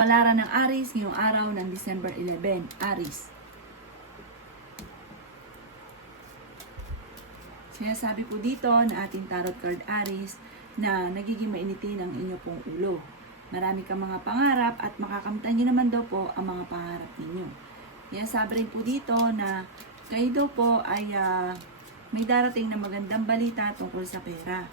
Palaran ng Aries ngayong araw ng December 11. Aries. Sinasabi po dito na ating tarot card Aries na nagiging mainitin ang inyo pong ulo. Marami kang mga pangarap at makakamtan nyo naman daw po ang mga pangarap ninyo. Sinasabi rin po dito na kayo daw po ay may darating na magandang balita tungkol sa pera.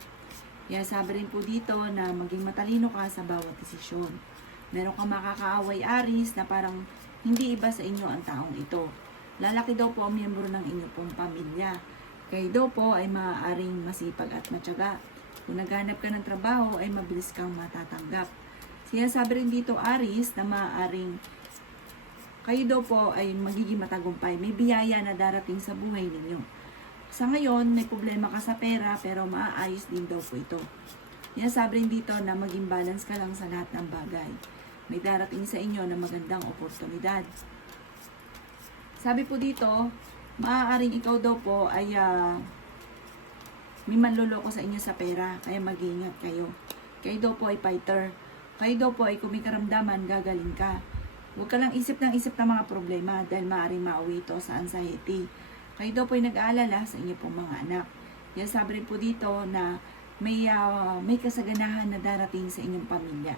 Sabi rin po dito na maging matalino ka sa bawat desisyon. Meron kang makakaaway Aries na parang hindi iba sa inyo ang taong ito. Lalaki daw po ang miyembro ng inyong pong pamilya. Kayo daw po ay maaaring masipag at matyaga. Kung naghanap ka ng trabaho ay mabilis kang matatanggap. Sinasabi rin dito Aries na maaaring kayo daw po ay magiging matagumpay. May biyaya na darating sa buhay ninyo. Sa ngayon, may problema ka sa pera pero maaayos din daw po ito. Sinasabi rin dito na maging balance ka lang sa lahat ng bagay. May darating sa inyo na magandang oportunidad. Sabi po dito, maaaring ikaw daw po ay may manloloko sa inyo sa pera, kaya mag-ingat kayo. Kayo daw po ay fighter. Kayo daw po ay kung may karamdaman, gagaling ka. Huwag ka lang isip ng mga problema dahil maaaring mauwi ito sa anxiety. Kayo daw po ay nag-aalala sa inyo pong mga anak. Sabi rin po dito na may kasaganahan na darating sa inyong pamilya.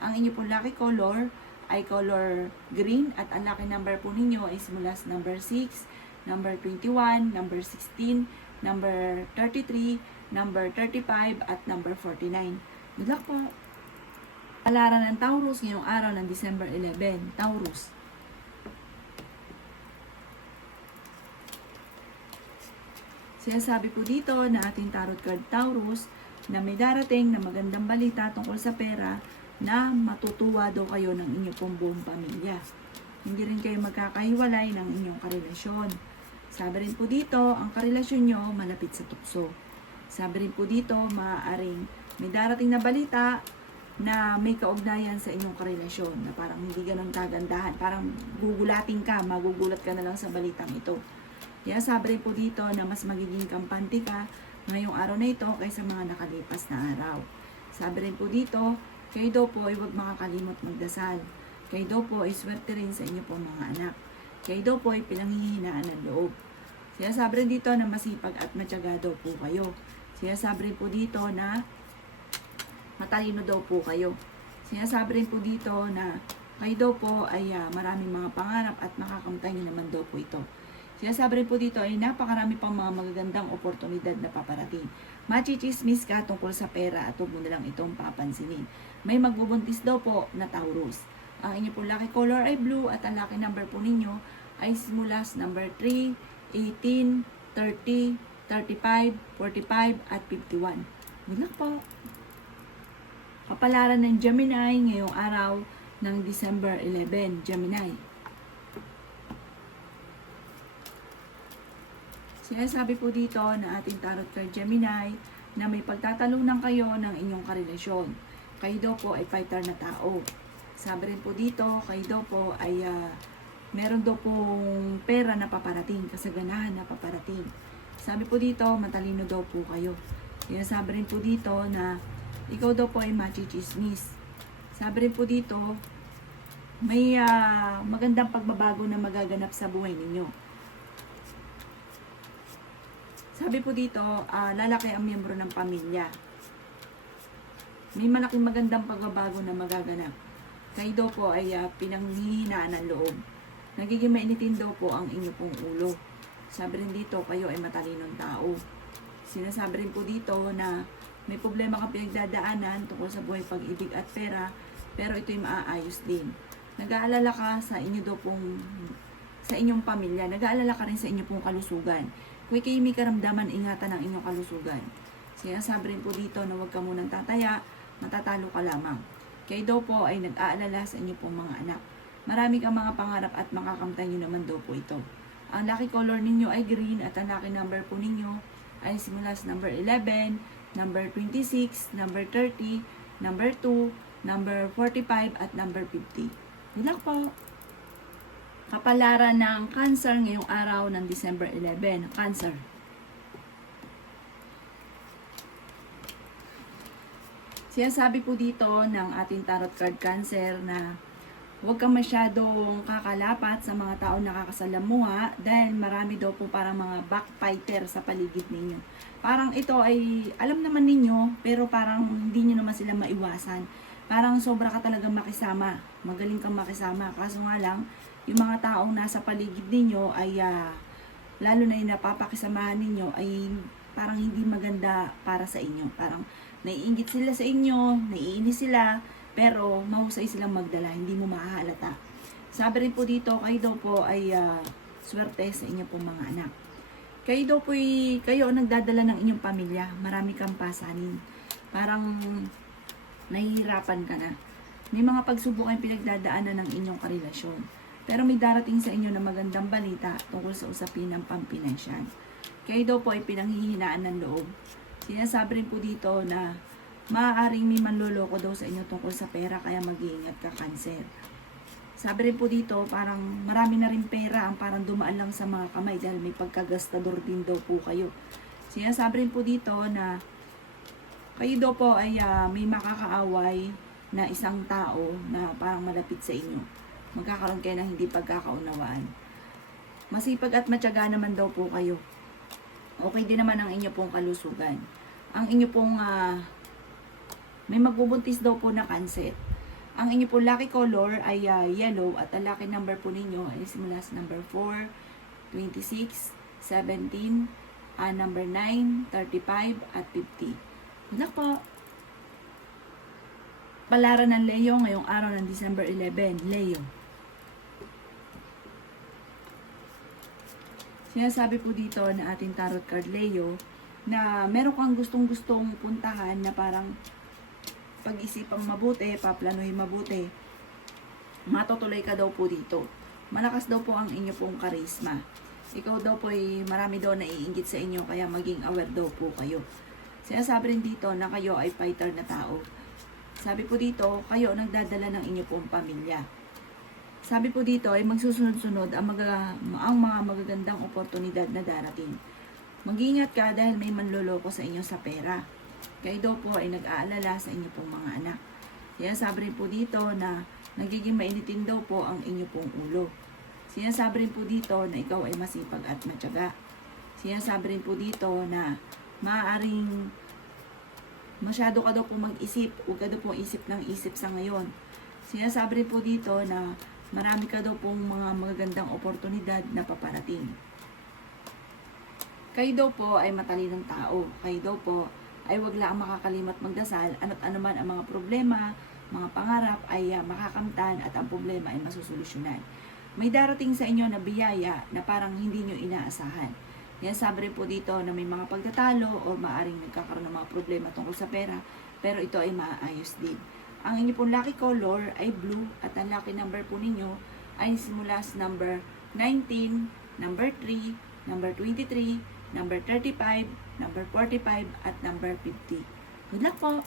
Ang inyo pong lucky color ay color green at ang lucky number po ninyo ay simula sa number 6, number 21, number 16, number 33, number 35 at number 49. Good luck po! Palaran ng Taurus ngayong araw ng December 11. Taurus. Sinasabi po dito na ating tarot card Taurus na may darating na magandang balita tungkol sa pera na matutuwa daw kayo ng inyong pong buong pamilya. Hindi rin kayo magkakahiwalay ng inyong karelasyon. Sabi rin po dito, ang karelasyon nyo malapit sa tukso. Sabi rin po dito, maaaring may darating na balita na may kaugnayan sa inyong karelasyon na parang hindi ganun kagandahan. Parang gugulating ka, magugulat ka na lang sa balitang ito. Sabi rin po dito na mas magiging kampante ka ngayong araw na ito kaysa mga nakalipas na araw. Sabi rin po dito, kayo daw po ay huwag makakalimot magdasal. Kayo daw po ay swerte rin sa inyo pong mga anak. Kayo daw po ay pinanghihinaan ng loob. Sabi rin dito na masipag at matyaga daw po kayo. Sabi rin po dito na matalino daw po kayo. Sabi rin po dito na kayo daw po ay maraming mga pangarap at makakamtan nyo naman daw po ito. Sabi rin po dito ay napakarami pang mga magagandang oportunidad na paparating. Machichismis ka tungkol sa pera at huwag mo na lang itong papansinin. May magbubuntis daw po na Taurus. Ang inyo po lucky color ay blue at ang lucky number po ninyo ay simula sa number 3, 18, 30, 35, 45 at 51. Good luck po! Kapalaran ng Gemini ngayong araw ng December 11. Gemini. Sinasabi po dito na ating tarot card Gemini na may pagtatalunan kayo ng inyong karelasyon. Kayo daw po ay fighter na tao. Sabi rin po dito, kayo daw po ay meron daw pong pera na paparating, kasaganahan na paparating. Sabi po dito, matalino daw po kayo. Sinasabi rin po dito na ikaw daw po ay machichismis. Sabi rin po dito, may magandang pagbabago na magaganap sa buhay ninyo. Sabi po dito, lalaki ang miyembro ng pamilya. May malaking magandang pagbabago na magaganap. Kayo daw po ay pinanghihinaan ng loob. Nagiging mainitin daw po ang inyo pong ulo. Sabi rin dito, kayo ay matalinong tao. Sinasabi rin po dito na may problema kang pinagdadaanan tungkol sa buhay, pag-ibig at pera, pero ito'y maaayos din. Nag-aalala ka sa inyo daw pong, sa inyong pamilya. Nag-aalala ka rin sa inyong pong kalusugan. Kung kayo may karamdaman, ingatan ang inyong kalusugan. Sinasabi rin po dito na huwag ka munang tataya, matatalo ka lamang. Kayo daw po ay nag-aalala sa inyo pong mga anak. Marami kang mga pangarap at makakamtan nyo naman daw po ito. Ang lucky color ninyo ay green at ang lucky number po ninyo ay simula sa number 11, number 26, number 30, number 2, number 45 at number 50. Good luck po! Kapalaran ng Cancer ngayong araw ng December 11. Cancer. Sinasabi po dito ng ating tarot card Cancer na Huwag kang masyadong kakalapat sa mga taong nakakasalamuha dahil marami daw po parang mga backbiter sa paligid ninyo. Parang ito ay alam naman ninyo pero parang hindi nyo naman sila maiwasan. Parang sobra ka talagang makisama. Magaling kang makisama. Kaso nga lang, yung mga taong nasa paligid ninyo ay lalo na yung napapakisamahan ninyo ay parang hindi maganda para sa inyo. Parang naiinggit sila sa inyo, naiinis sila, pero mahusay silang magdala, hindi mo mahahalata. Sabi rin po dito, kayo daw po ay swerte sa inyo pong mga anak. Kayo daw po kayo ang nagdadala ng inyong pamilya. Marami kang pasanin. Parang nahihirapan ka na. May mga pagsubok kayong pinagdadaanan ng inyong karelasyon. Pero may darating sa inyo na magandang balita tungkol sa usapin ng pampinansyan. Kayo daw po ay pinanghihinaan ng loob. Sinasabi rin po dito na maaaring may manloloko daw sa inyo tungkol sa pera kaya mag-iingat ka, Cancer. Sabi rin po dito, parang marami na rin pera ang parang dumaan lang sa mga kamay dahil may pagkagastador din daw po kayo. Sinasabi rin po dito na kayo daw po ay may makakaaway na isang tao na parang malapit sa inyo. Magkakaroon kayo ng hindi pagkakaunawaan. Masipag at matyaga naman daw po kayo. Okay din naman ang inyo pong kalusugan. Ang inyo pong may magbubuntis daw po na Cancer. Ang inyo po lucky color ay yellow at ang lucky number po ninyo ay simula sa number 4, 26, 17, number 9, 35 at 50. Good luck po! Palaran ng Leo ngayong araw ng December 11. Leo. Sinasabi po dito na ating tarot card Leo na meron kang gustong-gustong puntahan na parang pag-isipang mabuti, paplanuhin mabuti, matutuloy ka daw po dito. Malakas daw po ang inyo pong karisma. Ikaw daw po ay marami daw naiinggit sa inyo kaya maging aware daw po kayo. Sinasabi rin dito na kayo ay fighter na tao. Sabi po dito, kayo nagdadala ng inyo pong pamilya. Sabi po dito ay magsusunod-sunod ang mga magagandang oportunidad na darating. Mag-ingat ka dahil may manloloko sa inyo sa pera. Kayo daw po ay nag-aalala sa inyo pong mga anak. Sinasabi rin po dito na nagiging mainitin daw po ang inyo pong ulo. Sinasabi rin po dito na ikaw ay masipag at matyaga. Sinasabi rin po dito na maaaring masyado ka daw po mag-isip. Huwag ka daw po isip ng isip sa ngayon. Sinasabi rin po dito na marami ka daw pong mga magagandang oportunidad na paparating. Kayo daw po ay matalinong tao. Kayo daw po ay wag lang makakalimot magdasal ano't anuman ang mga problema, mga pangarap ay makakamtan at ang problema ay masusolusyonan. May darating sa inyo na biyaya na parang hindi nyo inaasahan. Yan sabi rin po dito na may mga pagtatalo o maaring nagkakaroon ng mga problema tungkol sa pera, pero ito ay maayos din. Ang inyo pong lucky color ay blue at ang lucky number po ninyo ay simula sa number 19, number 3, number 23, number 35, number 45, at number 50. Good luck po!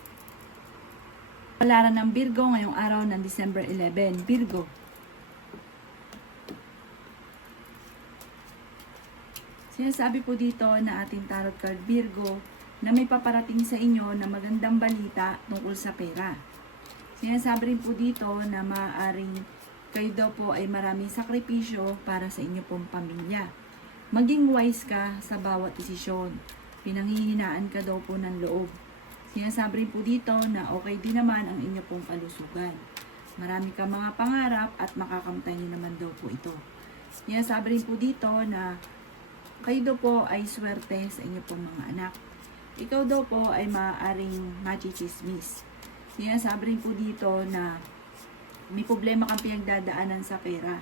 Palaran ng Virgo ngayong araw ng December 11. Virgo. Sinasabi po dito na ating tarot card Virgo na may paparating sa inyo na magandang balita tungkol sa pera. Sinasabi rin po dito na maaaring kayo daw po ay maraming sakripisyo para sa inyo pong pamilya. Maging wise ka sa bawat desisyon. Pinanghihinaan ka daw po ng loob. Sinasabi rin po dito na okay din naman ang inyo pong kalusugan. Marami ka mga pangarap at makakamtan niyo naman daw po ito. Sinasabi rin po dito na kayo daw po ay swerte sa inyo pong mga anak. Ikaw daw po ay maaaring machichismis. Sinasabi rin po dito na may problema kang pinagdadaanan sa pera.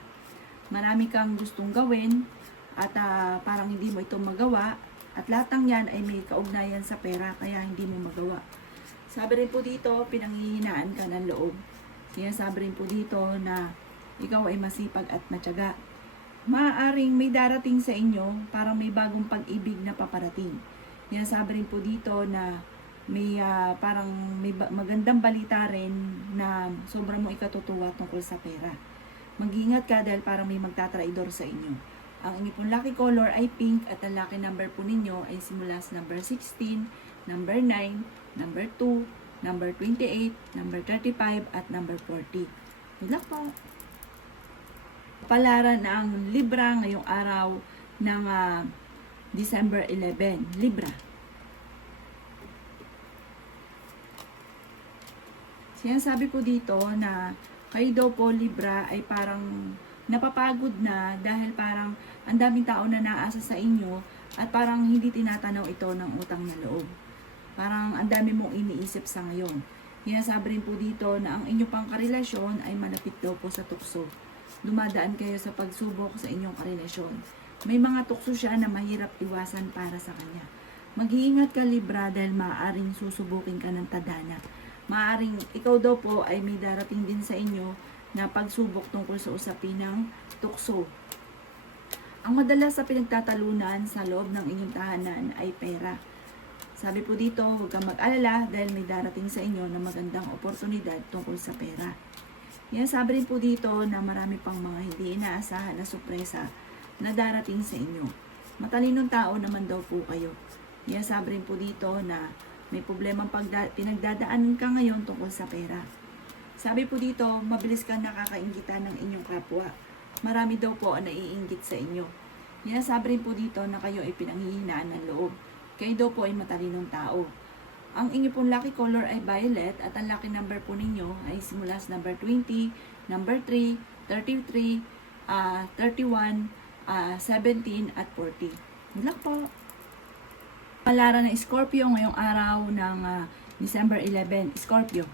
Marami kang gustong gawin at parang hindi mo ito magawa at lahat ng yan ay may kaugnayan sa pera kaya hindi mo magawa. Sabi rin po dito, pinanghihinaan ka ng loob. Sinasabi rin po dito na ikaw ay masipag at matyaga. Maaaring may darating sa inyo parang may bagong pag-ibig na paparating. Sinasabi rin po dito na may parang may magandang balita rin na sobrang mo ikatutuwa tungkol sa pera. Mag-ingat ka dahil parang may magtatraidor sa inyo. Ang inyong pong lucky color ay pink at ang lucky number po ninyo ay simula sa number 16, number 9, number 2, number 28, number 35 at number 40. Good luck po. Palaran ng Libra ngayong araw ng December 11. Libra. Sinasabi po dito na kayo daw po Libra ay parang napapagod na dahil parang ang daming tao na naasa sa inyo at parang hindi tinatanaw ito ng utang na loob. Parang ang dami mong iniisip sa ngayon. Sinasabi rin po dito na ang inyo pang karelasyon ay malapit daw po sa tukso. Dumadaan kayo sa pagsubok sa inyong karelasyon. May mga tukso siya na mahirap iwasan para sa kanya. Mag-iingat ka Libra dahil maaaring susubukin ka ng tadhana. Maaaring ikaw daw po ay may darating din sa inyo na pagsubok tungkol sa usapin ng tukso. Ang madalas sa pinagtatalunan sa loob ng inyong tahanan ay pera. Sabi po dito, huwag kang mag-alala dahil may darating sa inyo na magandang oportunidad tungkol sa pera. Yan, sabi rin po dito na marami pang mga hindi inaasahan na sorpresa na darating sa inyo. Matalinong tao naman daw po kayo. Yan, sabi rin po dito na may problemang pinagdadaanan ka ngayon tungkol sa pera. Sabi po dito, mabilis kang nakakainggitan ng inyong kapwa. Marami daw po ang naiinggit sa inyo. Yan, sabi rin po dito na kayo ay pinanghihinaan ng loob. Kayo daw po ay matalinong tao. Ang inyo pong lucky color ay violet at ang lucky number po ninyo ay simula sa number 20, number 3, 33, 31, 17 at 40. Good luck po! Palaran ng Scorpio ngayong araw ng December 11. Scorpio.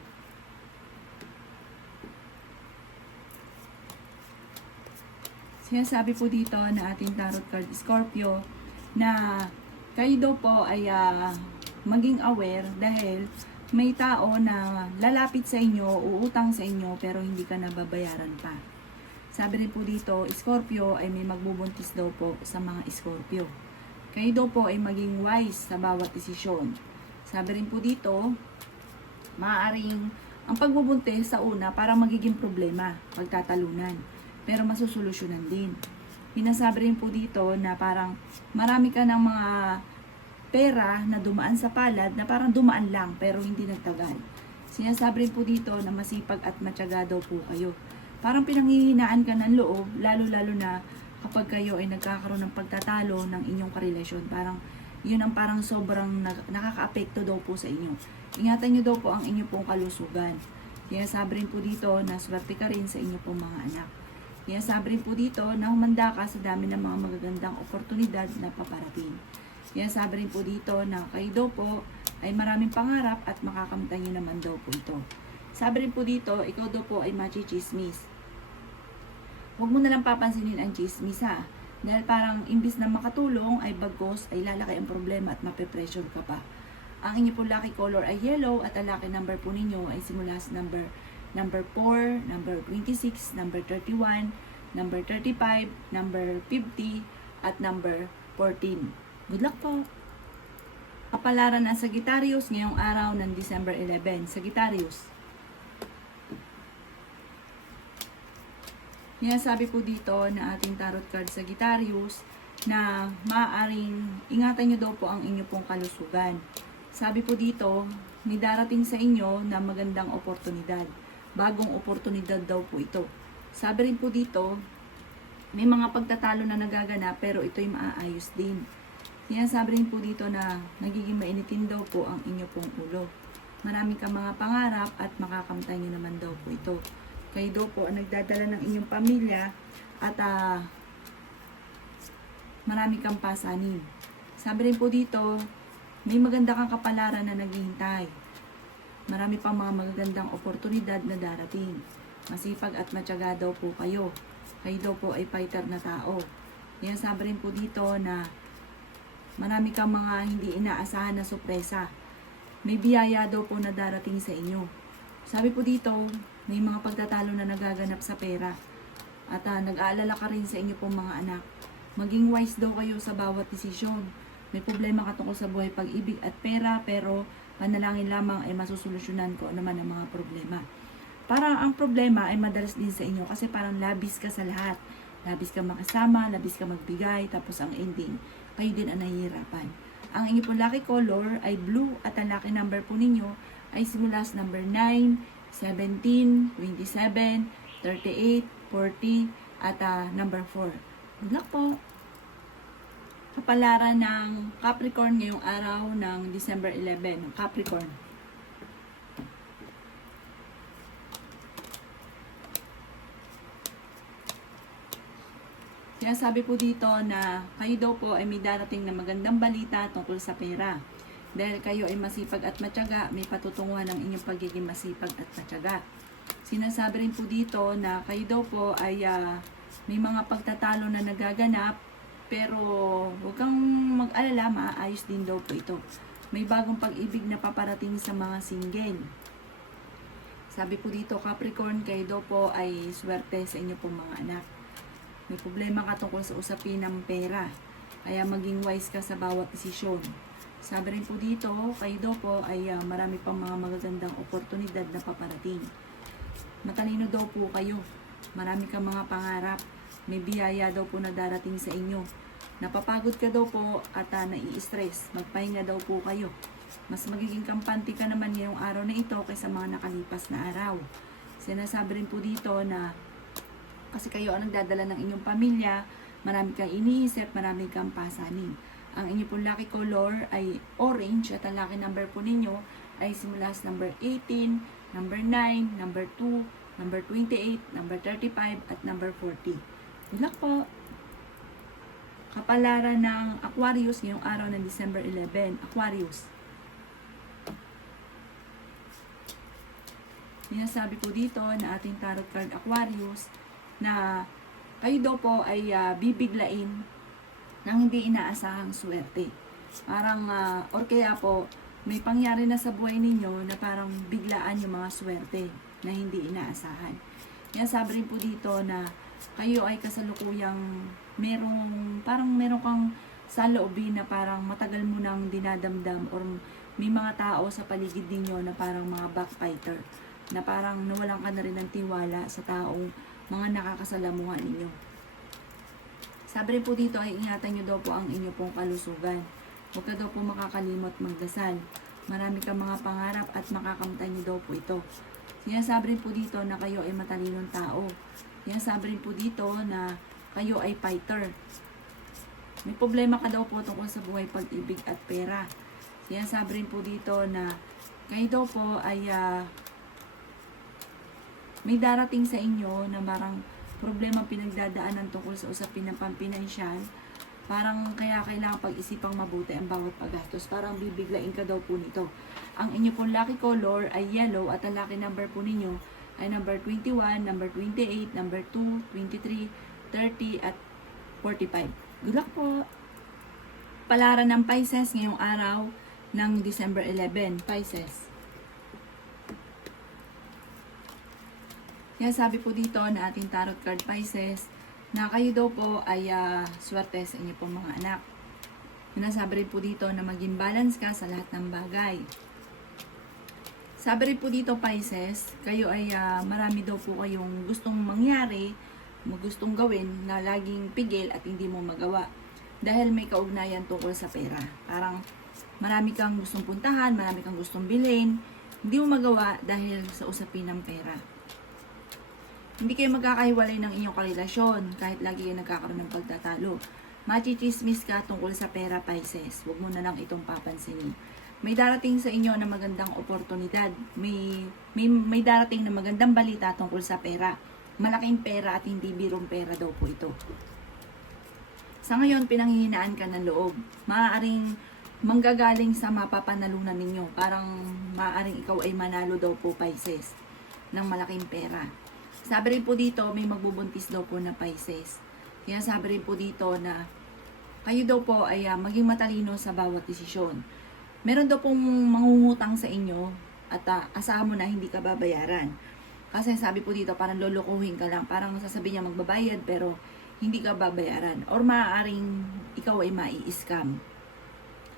Sinasabi po dito na ating tarot card Scorpio na kayo daw po ay maging aware dahil may tao na lalapit sa inyo, uutang sa inyo pero hindi ka nababayaran pa. Sabi rin po dito, Scorpio ay may magbubuntis daw po sa mga Scorpio. Kayo daw po ay maging wise sa bawat desisyon. Sabi rin po dito, maaaring ang pagbubuntis sa una parang magiging problema, pagtatalunan, pero masusolusyonan din. Pinasabi rin po dito na parang marami ka ng mga pera na dumaan sa palad na parang dumaan lang pero hindi nagtagal. Sinasabi rin po dito na masipag at matyaga daw po kayo. Parang pinanghihinaan ka ng loob, lalo-lalo na kapag kayo ay nagkakaroon ng pagtatalo ng inyong karelasyon. Parang yun ang parang sobrang nakaka-apekto daw po sa inyo. Ingatan nyo daw po ang inyong pong kalusugan. Sinasabi rin po dito na swerte ka rin sa inyong pong mga anak. Sabi rin po dito na humanda ka sa dami ng mga magagandang oportunidad na paparating. Sabi rin po dito na kayo daw po ay maraming pangarap at makakamtan nyo naman daw po ito. Sabi rin po dito, ikaw daw po ay machichismis. Huwag mo nalang papansinin ang chismis ha. Dahil parang imbis na makatulong ay bagos ay lalaki ang problema at mape-pressure ka pa. Ang inyo po lucky color ay yellow at ang lucky number po ninyo ay simula sa number 4, number 26, number 31, number 35, number 50, at number 14. Good luck po! Kapalaran ng Sagittarius ngayong araw ng December 11. Sagittarius. Sabi po dito na ating tarot card Sagittarius na maaaring ingatan nyo daw po ang inyo pong kalusugan. Sabi po dito, may darating sa inyo na magandang oportunidad. Bagong oportunidad daw po ito. Sabi rin po dito, may mga pagtatalo na nagaganap pero ito'y maaayos din. Sabi rin po dito na nagiging mainitin daw po ang inyo pong ulo. Marami kang mga pangarap at makakamtan nyo naman daw po ito. Kayo daw po ang nagdadala ng inyong pamilya at marami kang pasanin. Sabi rin po dito, may maganda kang kapalaran na naghihintay. Marami pang mga magagandang oportunidad na darating. Masipag at matyaga daw po kayo. Kayo daw po ay fighter na tao. Sabi rin po dito na marami kang mga hindi inaasahan na sorpresa. May biyaya daw po na darating sa inyo. Sabi po dito, may mga pagtatalo na nagaganap sa pera. At nag-aalala ka rin sa inyo pong mga anak. Maging wise daw kayo sa bawat desisyon. May problema ka tungkol sa buhay pag-ibig at pera pero panalangin lamang ay masusolusyonan ko naman ang mga problema. Parang ang problema ay madalas din sa inyo kasi parang labis ka sa lahat. Labis ka makasama, labis ka magbigay, tapos ang ending, kayo din ang nahihirapan. Ang inyo pong lucky color ay blue at ang lucky number po ninyo ay simula sa number 9, 17, 27, 38, 40, at number 4. Good luck po! Kapalaran ng Capricorn ngayong araw ng December 11, ng Capricorn. Kaya sabi po dito na kayo daw po ay may darating na magandang balita tungkol sa pera. Dahil kayo ay masipag at matyaga, may patutunguhan ng inyong pagiging masipag at matyaga. Sinasabi rin po dito na kayo daw po ay may mga pagtatalo na nagaganap, pero huwag kang mag-alala, maayos din daw po ito. May bagong pag-ibig na paparating sa mga single. Sabi po dito, Capricorn, kayo daw po ay swerte sa inyo pong mga anak. May problema ka tungkol sa usapin ng pera, kaya maging wise ka sa bawat desisyon. Sabi rin po dito, kayo daw po ay marami pang mga magagandang oportunidad na paparating. Matalino daw po kayo, marami kang mga pangarap, may biyaya daw po na darating sa inyo. Napapagod ka daw po at nai-stress, magpahinga daw po kayo. Mas magiging kampante ka naman ngayong araw na ito kaysa mga nakalipas na araw. Sinasabi rin po dito na kasi kayo ang nagdadala ng inyong pamilya, marami kang iniisip, marami kang pasanin. Ang inyong pong lucky color ay orange at ang lucky number po ninyo ay simula sa number 18, number 9, number 2, number 28, number 35 at number 40. Good luck po! Kapalaran ng Aquarius ngayong araw ng December 11. Aquarius. Sinasabi po dito na ating tarot card Aquarius na kayo daw po ay bibiglain ng hindi inaasahang swerte. Parang, or kaya po, may pangyari na sa buhay ninyo na parang biglaan yung mga swerte na hindi inaasahan. Kaya sabi rin po dito na kayo ay kasalukuyang meron kang saloobin na parang matagal mo nang dinadamdam or may mga tao sa paligid ninyo na parang mga backbiter na parang nawalan ka na rin ng tiwala sa taong mga nakakasalamuhan ninyo. Sabi rin po dito ay ingatan nyo daw po ang inyo pong kalusugan. Huwag ka daw po makakalimot magdasal. Marami kang mga pangarap at makakamtan nyo daw po ito. Sinasabi rin po dito na kayo ay matalinong tao. Sinasabi rin po dito na kayo ay fighter. May problema ka daw po tungkol sa buhay, pag-ibig at pera. Sinasabi rin po dito na kayo daw po ay may darating sa inyo na parang problema pinagdadaanan tungkol sa usapin ng pampinansyal. Parang kaya kailangan pag-isipang mabuti ang bawat paggastos. Parang bibiglain ka daw po nito. Ang inyo pong lucky color ay yellow at ang lucky number po ninyo ay number 21, number 28, number 2, 23, 30 at 45. Good luck po! Palaran ng Pisces ngayong araw ng December 11. Pisces. Kaya sabi po dito na ating tarot card Pisces na kayo daw po ay swerte sa inyo pong mga anak. Sinasabi rin po dito na maging balance ka sa lahat ng bagay. Sabi rin po dito Pisces, kayo ay marami daw po kayong gustong mangyari, gustong gawin na laging pigil at hindi mo magawa. Dahil may kaugnayan tungkol sa pera. Parang marami kang gustong puntahan, marami kang gustong bilhin, hindi mo magawa dahil sa usapin ng pera. Hindi kayo magkakahiwalay ng inyong karelasyon kahit lagi kayo nagkakaroon ng pagtatalo. Machichismis ka tungkol sa pera Pisces, huwag mo na lang itong papansinin. May darating sa inyo na magandang oportunidad. May darating na magandang balita tungkol sa pera. Malaking pera at hindi birong pera daw po ito. Sa ngayon, pinanghihinaan ka ng loob. Maaaring manggagaling sa mapapanalunan ninyo. Parang maaaring ikaw ay manalo daw po Pisces ng malaking pera. Sabi rin po dito, may magbubuntis daw po na Pisces. Kaya sabi rin po dito na kayo daw po ay maging matalino sa bawat desisyon. Meron daw pong mangungutang sa inyo at asahan mo na hindi ka babayaran. Kasi sabi po dito, parang lulukuhin ka lang. Parang sasabihin niya magbabayad pero hindi ka babayaran. Or maaaring ikaw ay mai-scam.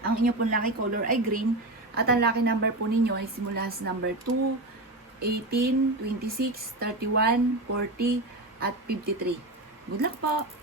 Ang inyo pong lucky color ay green at ang lucky number po ninyo ay simula sa number 2, 18, 26, 31, 40 at 53. Good luck po!